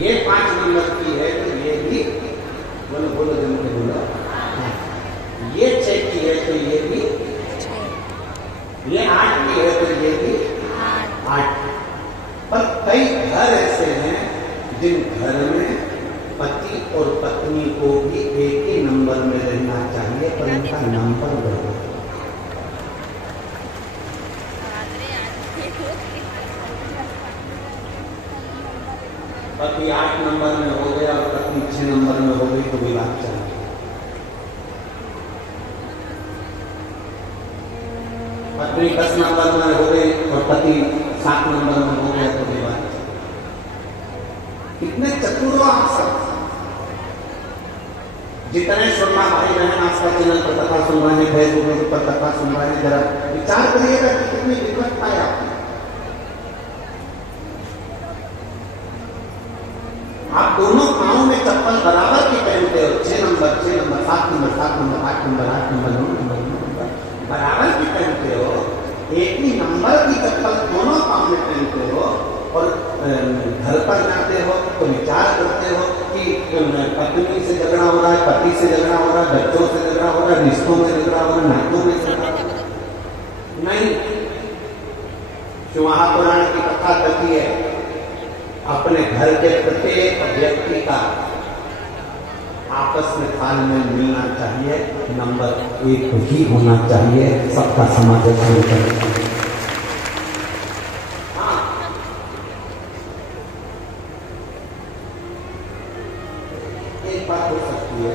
ये 5 नंबर की है तो ये भी बोलो बोलो जम के बोलो। ये 6 की है तो ये भी, ये 8 की है तो ये भी 8। पर कई घर ऐसे हैं जिन घर में पति और पत्नी को भी एक ही नंबर में रहना चाहिए, पर उनका नंबर बदल। पति 8 नंबर में हो गया और पत्नी 6 नंबर में हो गई तो विवाद चला। पत्नी 10 नंबर में हो गई और पति 7 नंबर में हो गया तो विवाद चला। कितने चतुर हो आप सब। जितने सुनना भाई बहन आस्था चैनल पर कथा सुन रहे हैं, फेसबुक पर कथा सुन रहे हैं, जरा विचार करिएगा कि कितनी विपत्ता है आपकी। आप दोनों पाँव में चप्पल बराबर की पहनते हो, 6 number 6 number 7 number 7 number 8 number 8 number 9 number बराबर की पहनते हो। एक ही नंबर की चप्पल दोनों पाँव में पहनते हो और घर पर जाते हो तो विचार करते हो कि पत्नी से झगड़ा हो रहा है, पति से झगड़ा हो रहा है, बच्चों से झगड़ा हो रहा है, रिश्तों में झगड़ा हो रहा है, नातों में झगड़ा हो रहा है। नहीं, जो महापुराण की कथा कहती है अपने घर के प्रत्येक व्यक्ति का आपस में तालमेल मिलना चाहिए, नंबर 1 ही होना चाहिए, सबका समाधान होना चाहिए। हाँ, एक बात हो सकती है,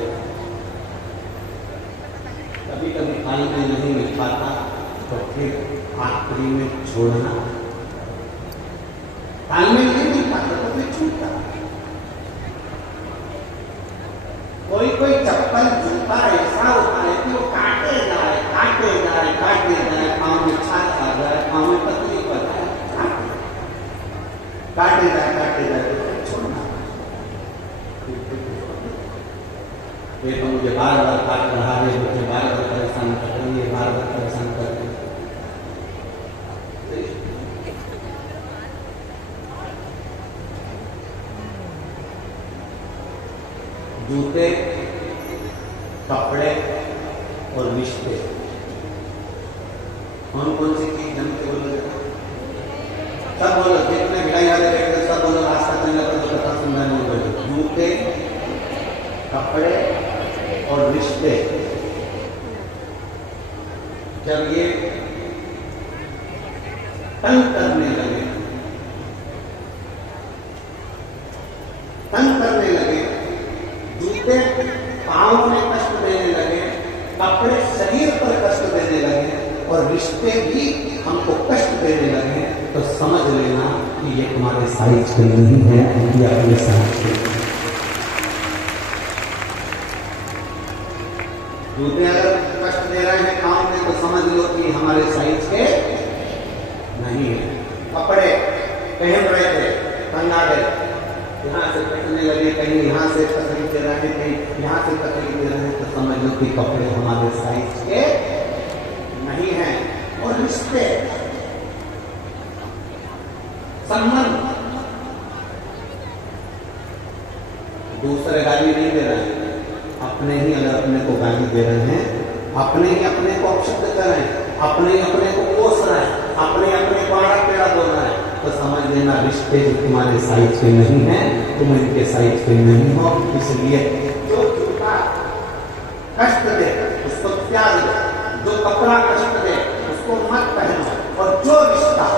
कभी कभी तालमेल नहीं मिल पाता तो फिर आखिरी में छोड़ना, तालमेल नहीं मिल पाता तो फिर छूटता। कोई चप्पल जूता ऐसा होता है कि वो काटे जाए पाँव में छात आ जाए, पाँव में पतली पड़ जाए, काटे जाए तो फिर छोड़ना। ये तो मुझे बार बार काट रहा है, मुझे बार बार परेशान कर रही है, बार बार परेशान कर रही है। जूते, कपड़े और रिश्ते, कौन कौन सी चीज जम के बोलो, सब बोलो, जितने भिड़ाई वाले बैठे सब बोलो, आस्था चलने पर तो कथा सुन रहे हैं। जूते, कपड़े और रिश्ते, जब ये तंग करने लगे, जूते पाँव में कष्ट देने लगे, कपड़े शरीर पर कष्ट देने लगे और रिश्ते भी हमको कष्ट देने लगे, तो समझ लेना कि ये तुम्हारे साइज के नहीं है, ये अपने साइज के। जूते अगर कष्ट दे रहे हैं पाँव में तो समझ लो कि हमारे साइज के नहीं है। कपड़े पहन रहे थे, तंगा गए, यहाँ से कटने लगे, कहीं यहाँ से तकलीफ दे रहे हैं, कहीं यहाँ से तकलीफ दे रहे हैं, तो समझ लो कि कपड़े हमारे साइज के नहीं हैं। और रिश्ते, संबंध, दूसरे गाली नहीं दे रहे हैं, अपने ही अगर अपने को गाली दे रहे हैं, अपने ही अपने को अपशब्द कर रहे हैं, अपने ही अपने को कोस रहे हैं, अपने अपने को आड़ा टेढ़ा बोल रहे हैं, तो समझ लेना रिश्ते जो तुम्हारे साइज के नहीं है, तुम इनके साइज के नहीं हो। इसलिए जो जूता कष्ट दे उसको त्याग दो, जो कपड़ा कष्ट दे उसको मत पहनो, और जो रिश्ता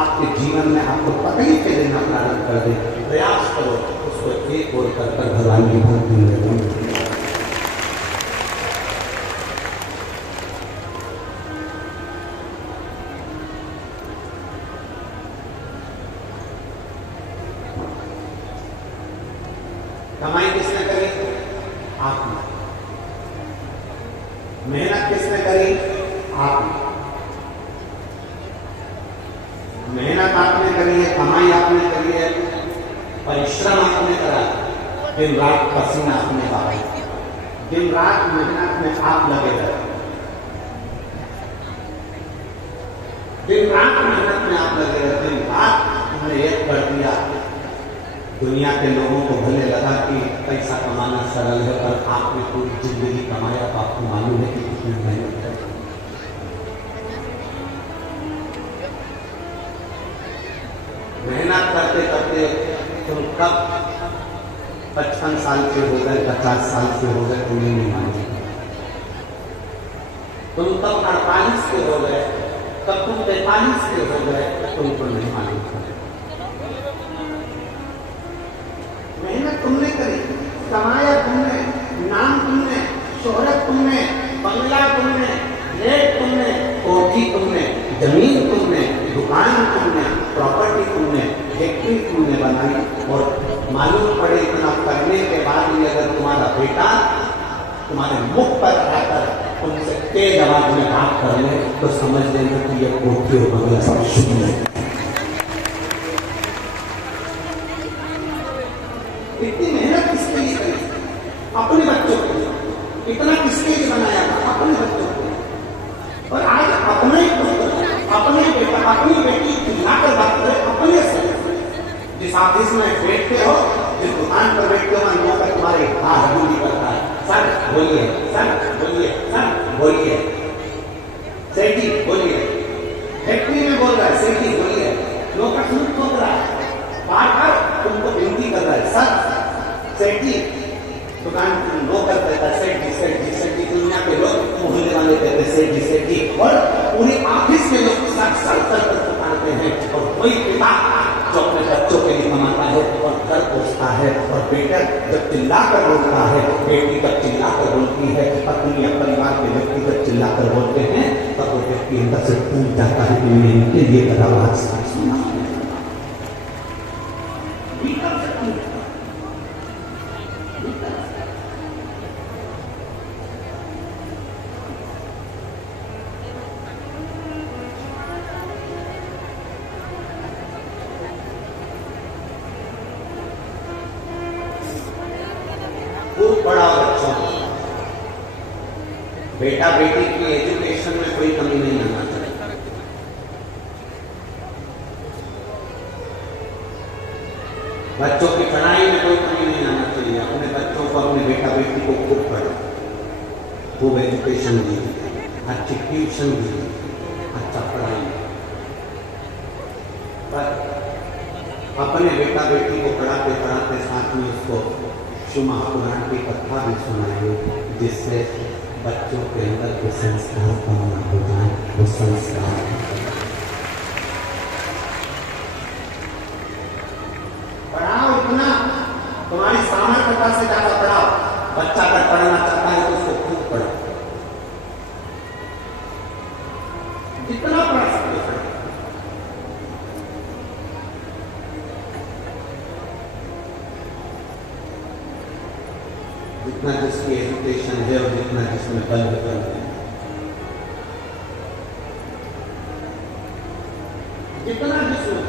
आपके जीवन में आपको तकलीफ देना प्रारंभ कर दे, प्रयास करो उसको एक और कर भगवान भक्ति में। कमाई किसने करी? आपने। मेहनत किसने करी? आपने। मेहनत आपने करी है, कमाई आपने करी है, परिश्रम आपने करा, दिन रात पसीना आपने बहाया, दिन रात मेहनत में आप लगे रहे, दिन रात मेहनत में आप लगे रहे, दिन रात हमने एक कर दिया, दुनिया के लोगों को भले लगा कि पैसा कमाना सरल है, पर आपने पूरी जिंदगी कमाया तो आपको मालूम है कि कितनी मेहनत है। मेहनत करते करते तुम कब 55 साल के हो गए, 50 साल के हो गए, तुम्हें नहीं मालूम। तुम कब 48 के हो गए, कब तुम 43 के हो गए, तुमको नहीं मालूम। मेहनत तुमने करी, कमाया तुमने, नाम तुमने, शोहरत तुमने, बंगला तुमने, फ्लैट तुमने, कोठी तुमने, जमीन तुमने, दुकान तुमने, प्रॉपर्टी तुमने, फैक्ट्री तुमने बनाई, और मालूम पड़े इतना करने के बाद भी अगर तुम्हारा बेटा तुम्हारे मुख पर आकर तुमसे तेज आवाज में बात कर ले तो समझ लेना कि यह कोठी और बंगला सब शून्य है। इतनी मेहनत किसके लिए करी? अपने बच्चों के लिए। इतना किसके लिए बनाया था? अपने बच्चों के लिए। और आज अपने अपने बेटा अपनी बेटी चिल्लाकर बात करे अपने से। जिस ऑफिस में बैठते हो, जिस दुकान पर बैठते हो, नौकर तुम्हारे हाथ करता है, सर बोलिए, सर बोलिए, सर बोलिए, सेठी बोलिए, फैक्ट्री में बोल रहा है सेठी बोलिए, नौकर सुन ठोक रहा है, बार बार तुमको विनती कर रहा है, सर सेठी, दुकान नौकर कहता है सेठी सेठी सेठी, दुनिया के लोग मोहल्ले वाले कहते हैं सेठी सेठी, और पूरे ऑफिस में लोग सर सर कर पुकारते हैं। और कोई पिता जो अपने बच्चों के लिए कमाता है और घर पोसता है, और बेटा जब चिल्लाकर बोलता है, बेटी जब चिल्लाकर बोलती है, पत्नी या परिवार के व्यक्ति जब चिल्लाकर बोलते हैं, तब वो व्यक्ति अंदर से टूट जाता है कि मैंने इनके लिए आवाज सुना। पढ़ाओ बच्चों को, बेटा बेटी की एजुकेशन में कोई कमी नहीं आना चाहिए। बच्चों की पढ़ाई में कोई कमी नहीं आना चाहिए। अपने बच्चों को, अपने बेटा बेटी को खूब पढ़ाओ, खूब एजुकेशन दीजिए, अच्छी ट्यूशन दीजिए, अच्छा पढ़ाई। पर अपने बेटा बेटी को पढ़ाते पढ़ाते साथ में उसको शिव महापुराण की कथा भी सुनाइए, जिससे बच्चों के अंदर के संस्कार पैदा हो जाए। वो संस्कार पढ़ाओ इतना, तुम्हारी सामर्थ्यता से ज्यादा पढ़ाओ। बच्चा अगर पढ़ना चाहता है तो उसको खूब पढ़ाओ, जितना पढ़ा सकते पढ़ाओ। जितना जिसकी एजुकेशन है और जितना जिसमें बल है, जितना जिसमें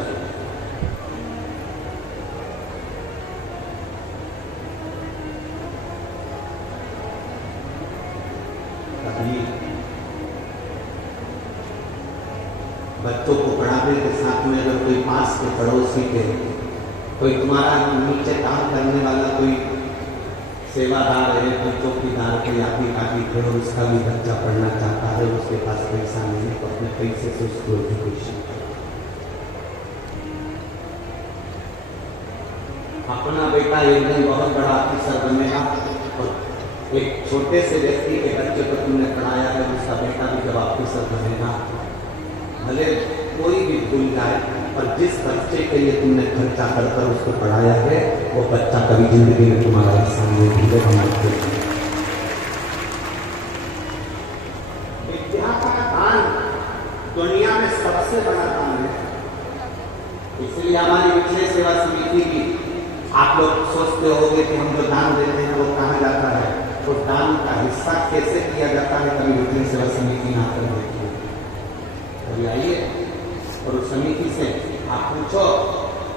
कभी बच्चों को पढ़ाने के साथ में अगर कोई पास के पड़ोसी के, कोई तुम्हारा नीचे काम करने वाला कोई सेवादार है, कोई चौकीदार के आदमी काफी थे और उसका भी बच्चा पढ़ना चाहता है, उसके पास पैसा नहीं है, तो अपने पैसे से उसको एजुकेशन अपना बेटा एक दिन बहुत बड़ा ऑफिसर बनेगा, और एक छोटे से व्यक्ति के बच्चे को तुमने पढ़ाया है, उसका बेटा भी जब ऑफिसर बनेगा, भले कोई भी भूल जाए, और जिस बच्चे के लिए तुमने खर्चा कर उसको पढ़ाया है, वो बच्चा कभी जिंदगी में तुम्हारा सामने भूलेगा मत। विद्या का दान दुनिया में सबसे बड़ा दान है। इसलिए हमारी विषय सेवा समिति भी, आप लोग सोचते होंगे कि हम जो दान देते हैं वो कहाँ जाता है, तो दान का हिस्सा कैसे किया जाता है, कभी विषय सेवा समिति ना कर देखिए। कभी आइए और उस समिति से आप पूछो।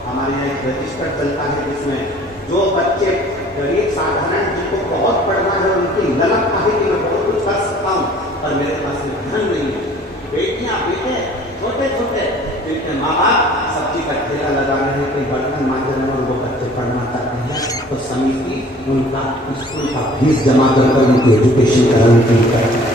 हमारे यहाँ एक रजिस्टर चलता है जिसमें जो बच्चे गरीब साधारण जिनको बहुत पढ़ना है, उनकी ललक है कि मैं बहुत कुछ कर सकता हूँ, और मेरे पास धन नहीं है, बेटियां बेटे छोटे छोटे जिनके माँ बाप सब्जी का ठेला लगा रहे हैं, कोई बर्तन मांज रहे हैं, और वो बच्चे पढ़ना चाहते हैं तो समिति उनका स्कूल का फीस जमा कर उनकी एजुकेशन कराने की करती है।